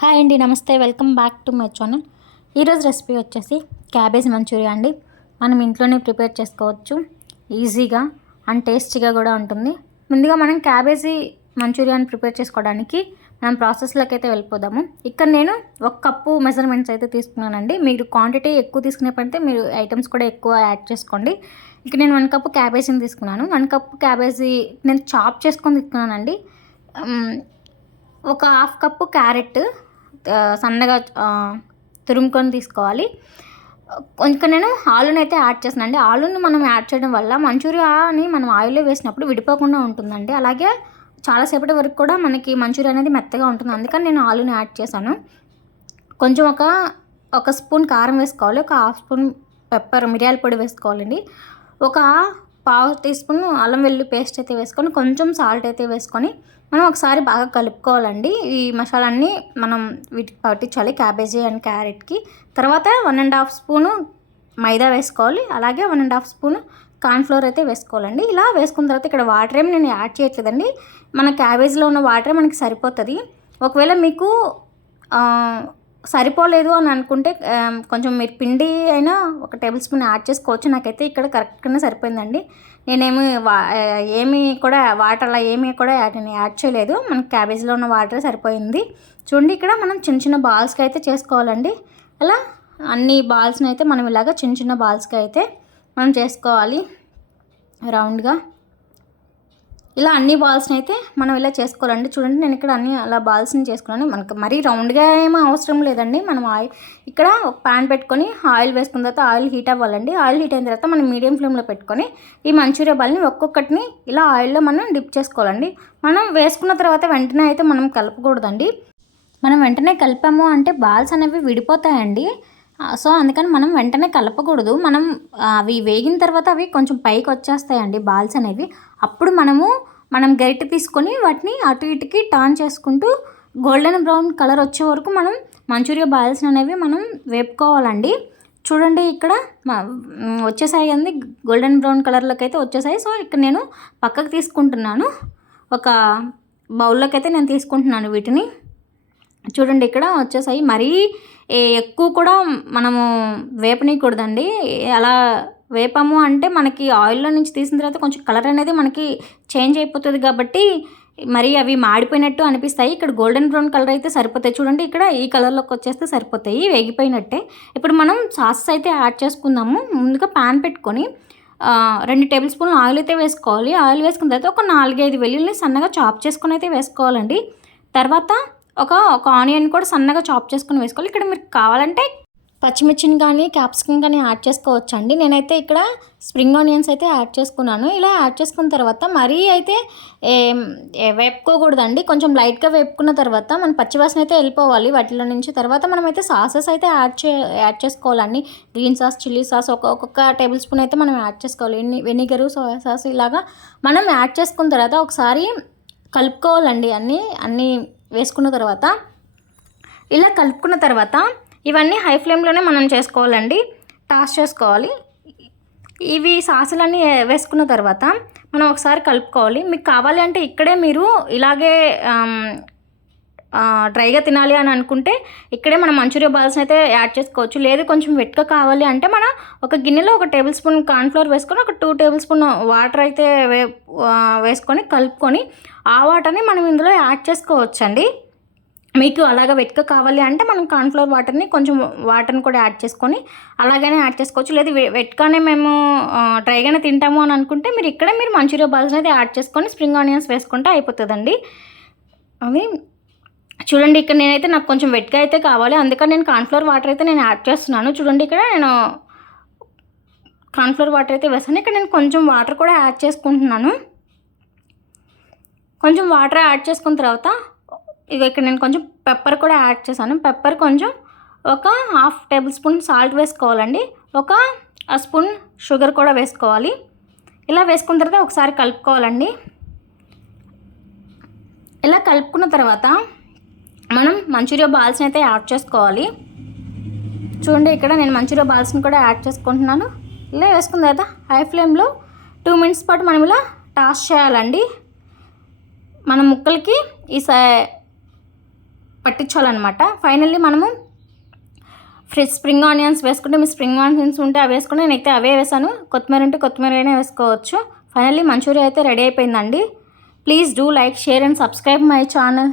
Hi అండి నమస్తే. Welcome back to my channel. ఈరోజు రెసిపీ వచ్చేసి క్యాబేజ్ మంచూరియా అండి. మనం ఇంట్లోనే ప్రిపేర్ చేసుకోవచ్చు. ఈజీగా అండ్ టేస్టీగా కూడా ఉంటుంది. ముందుగా మనం క్యాబేజీ మంచూరియాని ప్రిపేర్ చేసుకోవడానికి మనం ప్రాసెస్లోకి అయితే వెళ్ళిపోదాము. ఇక్కడ నేను ఒక కప్పు మెజర్మెంట్స్ అయితే తీసుకున్నానండి. మీరు క్వాంటిటీ ఎక్కువ తీసుకునేప్పుడైతే మీరు ఐటమ్స్ కూడా ఎక్కువ యాడ్ చేసుకోండి. ఇక్కడ నేను వన్ కప్పు క్యాబేజీని తీసుకున్నాను. వన్ కప్పు క్యాబేజీ నేను చాప్ చేసుకొని తీసుకున్నానండి. ఒక హాఫ్ కప్పు క్యారెట్ సన్నగా తురుముకొని తీసుకోవాలి. కొంచెం నేను ఆలుని అయితే యాడ్ చేస్తానండి ఆలుని మనం యాడ్ చేయడం వల్ల మంచూరియాని మనం ఆయిల్లో వేసినప్పుడు విడిపోకుండా ఉంటుందండి. అలాగే చాలాసేపటి వరకు కూడా మనకి మంచూరియా అనేది మెత్తగా ఉంటుంది. అందుకని నేను ఆలుని యాడ్ చేశాను. కొంచెం ఒక ఒక స్పూన్ కారం వేసుకోవాలి. ఒక హాఫ్ స్పూన్ పెప్పర్ మిరియాల పొడి వేసుకోవాలండి. ఒక పావు టీ స్పూన్ అల్లం వెల్లుల్లి పేస్ట్ అయితే వేసుకొని కొంచెం సాల్ట్ అయితే వేసుకొని మనం ఒకసారి బాగా కలుపుకోవాలండి. ఈ మసాలాన్ని మనం వీటికి పట్టించాలి క్యాబేజీ అండ్ క్యారెట్కి. తర్వాత వన్ అండ్ హాఫ్ స్పూను మైదా వేసుకోవాలి. అలాగే one and half spoon cornflour అయితే వేసుకోవాలండి. ఇలా వేసుకున్న తర్వాత ఇక్కడ వాటర్ ఏమి నేను యాడ్ చేయట్లేదండి. మన క్యాబేజీలో ఉన్న వాటరే మనకి సరిపోతుంది. ఒకవేళ మీకు సరిపోలేదు అని అనుకుంటే కొంచెం మీరు పిండి అయినా ఒక టేబుల్ స్పూన్ యాడ్ చేసుకోవచ్చు. నాకైతే ఇక్కడ కరెక్ట్గానే సరిపోయిందండి. నేనేమి వా ఏమీ కూడా వాటర్ అలా ఏమీ కూడా యాడ్ నేను యాడ్ చేయలేదు. మన క్యాబేజీలో ఉన్న వాటర్ సరిపోయింది. చూడండి ఇక్కడ మనం చిన్న చిన్న బాల్స్కి అయితే చేసుకోవాలండి. అలా అన్ని బాల్స్ని అయితే మనం ఇలాగ చిన్న చిన్న బాల్స్కి అయితే మనం చేసుకోవాలి రౌండ్గా. ఇలా అన్ని బాల్స్ని అయితే మనం ఇలా చేసుకోవాలండి. చూడండి నేను ఇక్కడ అన్ని అలా బాల్స్ని చేసుకున్నాను. మనకు మరీ రౌండ్గా ఏమీ అవసరం లేదండి. మనం ఆయిల్ ఇక్కడ ఒక ప్యాన్ పెట్టుకొని ఆయిల్ వేసుకున్న తర్వాత ఆయిల్ హీట్ అవ్వాలండి. ఆయిల్ హీట్ అయిన తర్వాత మనం మీడియం ఫ్లేమ్లో పెట్టుకొని ఈ మంచూరియా బాల్ని ఒక్కొక్కటిని ఇలా ఆయిల్లో మనం డిప్ చేసుకోవాలండి. మనం వేసుకున్న తర్వాత వెంటనే అయితే మనం కలపకూడదండి. మనం వెంటనే కలిపాము అంటే బాల్స్ అనేవి విడిపోతాయండి. సో అందుకని మనం వెంటనే కలపకూడదు. మనం అవి వేగిన తర్వాత అవి కొంచెం పైకి వచ్చేస్తాయండి బాల్స్ అనేవి. అప్పుడు మనము మనం గరిటె తీసుకొని వాటిని అటు ఇటుకి టర్న్ చేసుకుంటూ గోల్డెన్ బ్రౌన్ కలర్ వచ్చే వరకు మనం మంచూరియా బాల్స్ అనేవి మనం వేపుకోవాలండి. చూడండి ఇక్కడ వచ్చేసాయి అండి. గోల్డెన్ బ్రౌన్ కలర్లోకి అయితే వచ్చేసాయి. సో ఇక్కడ నేను పక్కకు తీసుకుంటున్నాను. ఒక బౌల్లోకి అయితే నేను తీసుకుంటున్నాను వీటిని. చూడండి ఇక్కడ వచ్చేసాయి. మరీ ఏ- ఎక్కువ కూడా మనము వేపనీయకూడదండి. అలా వేపాము అంటే మనకి ఆయిల్లో నుంచి తీసిన తర్వాత కొంచెం కలర్ అనేది మనకి చేంజ్ అయిపోతుంది కాబట్టి మరి అవి మాడిపోయినట్టు అనిపిస్తాయి. ఇక్కడ గోల్డెన్ బ్రౌన్ కలర్ అయితే సరిపోతాయి. చూడండి ఇక్కడ ఈ కలర్లోకి వచ్చేస్తే సరిపోతాయి. వేగిపోయినట్టే. ఇప్పుడు మనం సాస్ అయితే యాడ్ చేసుకుందాము. ముందుగా ప్యాన్ పెట్టుకొని రెండు టేబుల్ స్పూన్లు ఆయిల్ అయితే వేసుకోవాలి. ఆయిల్ వేసుకున్న తర్వాత ఒక నాలుగైదు వెల్లుల్ని సన్నగా చాప్ చేసుకొని అయితే వేసుకోవాలండి. తర్వాత ఒక ఒక ఆనియన్ కూడా సన్నగా చాప్ చేసుకుని వేసుకోవాలి. ఇక్కడ మీరు కావాలంటే పచ్చిమిర్చిని కానీ క్యాప్సికమ్ కానీ యాడ్ చేసుకోవచ్చు అండి నేనైతే ఇక్కడ స్ప్రింగ్ ఆనియన్స్ అయితే యాడ్ చేసుకున్నాను. ఇలా యాడ్ చేసుకున్న తర్వాత మరీ అయితే ఏ- వేపుకోకూడదండి. కొంచెం లైట్గా వేపుకున్న తర్వాత మన పచ్చివాసన అయితే వెళ్ళిపోవాలి వాటిలో నుంచి. తర్వాత మనమైతే సాసెస్ అయితే యాడ్ చే యాడ్ చేసుకోవాలండి. గ్రీన్ సాస్ చిల్లీ సాస్ ఒక ఒక్కొక్క టేబుల్ స్పూన్ అయితే మనం యాడ్ చేసుకోవాలి. వెనిగరు సోయా సాస్ ఇలాగా మనం యాడ్ చేసుకున్న తర్వాత ఒకసారి కలుపుకోవాలండి. అన్నీ అన్నీ వేసుకున్న తర్వాత ఇలా కలుపుకున్న తర్వాత ఇవన్నీ హై ఫ్లేమ్లోనే మనం చేసుకోవాలండి. టాస్ చేసుకోవాలి. ఇవి సాసులన్నీ వేసుకున్న తర్వాత మనం ఒకసారి కలుపుకోవాలి. మీకు కావాలి అంటే ఇక్కడే మీరు ఇలాగే డ్రైగా తినాలి అని అనుకుంటే ఇక్కడే మనం మంచూరియా బాల్స్ అయితే యాడ్ చేసుకోవచ్చు. లేదు కొంచెం వెట్గా కావాలి అంటే మనం ఒక గిన్నెలో ఒక టేబుల్ స్పూన్ కార్న్ఫ్లవర్ వేసుకొని ఒక టూ టేబుల్ స్పూన్ వాటర్ అయితే వే వేసుకొని కలుపుకొని ఆ వాటర్ని మనం ఇందులో యాడ్ చేసుకోవచ్చండి. మీకు అలాగ వెట్క కావాలి అంటే మనం కార్న్ఫ్లవర్ వాటర్ని కొంచెం వాటర్ని కూడా యాడ్ చేసుకొని అలాగనే యాడ్ చేసుకోవచ్చు. లేదు వెట్కానే మేము డ్రైగానే తింటాము అని అనుకుంటే మీరు ఇక్కడే మీరు మంచూరియా బాల్స్ అయితే యాడ్ చేసుకొని స్ప్రింగ్ ఆనియన్స్ వేసుకుంటే అయిపోతుందండి. అవి చూడండి ఇక్కడ నేనైతే నాకు కొంచెం వెట్గా అయితే కావాలి. అందుకని నేను కార్న్ఫ్లవర్ వాటర్ అయితే నేను యాడ్ చేస్తున్నాను. చూడండి ఇక్కడ నేను కార్న్ఫ్లవర్ వాటర్ అయితే వేసాను ఇక్కడ నేను కొంచెం వాటర్ కూడా యాడ్ చేసుకుంటున్నాను. కొంచెం వాటర్ యాడ్ చేసుకున్న తర్వాత ఇక ఇక్కడ నేను కొంచెం పెప్పర్ కూడా యాడ్ చేశాను. పెప్పర్ కొంచెం ఒక హాఫ్ టేబుల్ స్పూన్ సాల్ట్ వేసుకోవాలండి. ఒక స్పూన్ షుగర్ కూడా వేసుకోవాలి. ఇలా వేసుకున్న తర్వాత ఒకసారి కలుపుకోవాలండి. ఇలా కలుపుకున్న తర్వాత మనం మంచూరియా బాల్స్ని అయితే యాడ్ చేసుకోవాలి. చూడండి ఇక్కడ నేను మంచూరియా బాల్స్ని కూడా యాడ్ చేసుకుంటున్నాను. ఇలా వేసుకున్న తర్వాత హై ఫ్లేమ్లో టూ మినిట్స్ పాటు మనం ఇలా టాస్ చేయాలండి. మన ముక్కలకి ఈ పట్టించాలన్నమాట ఫైనల్లీ మనము ఫ్రెష్ స్ప్రింగ్ ఆనియన్స్ వేసుకుంటే మీ స్ప్రింగ్ ఆనియన్స్ ఉంటే అవి వేసుకుంటే నేనైతే అవే వేసాను. కొత్తిమీర ఉంటే కొత్తిమీర అయినా వేసుకోవచ్చు. ఫైనల్లీ మంచూరియా అయితే రెడీ అయిపోయిందండి. Please do like share and subscribe my channel.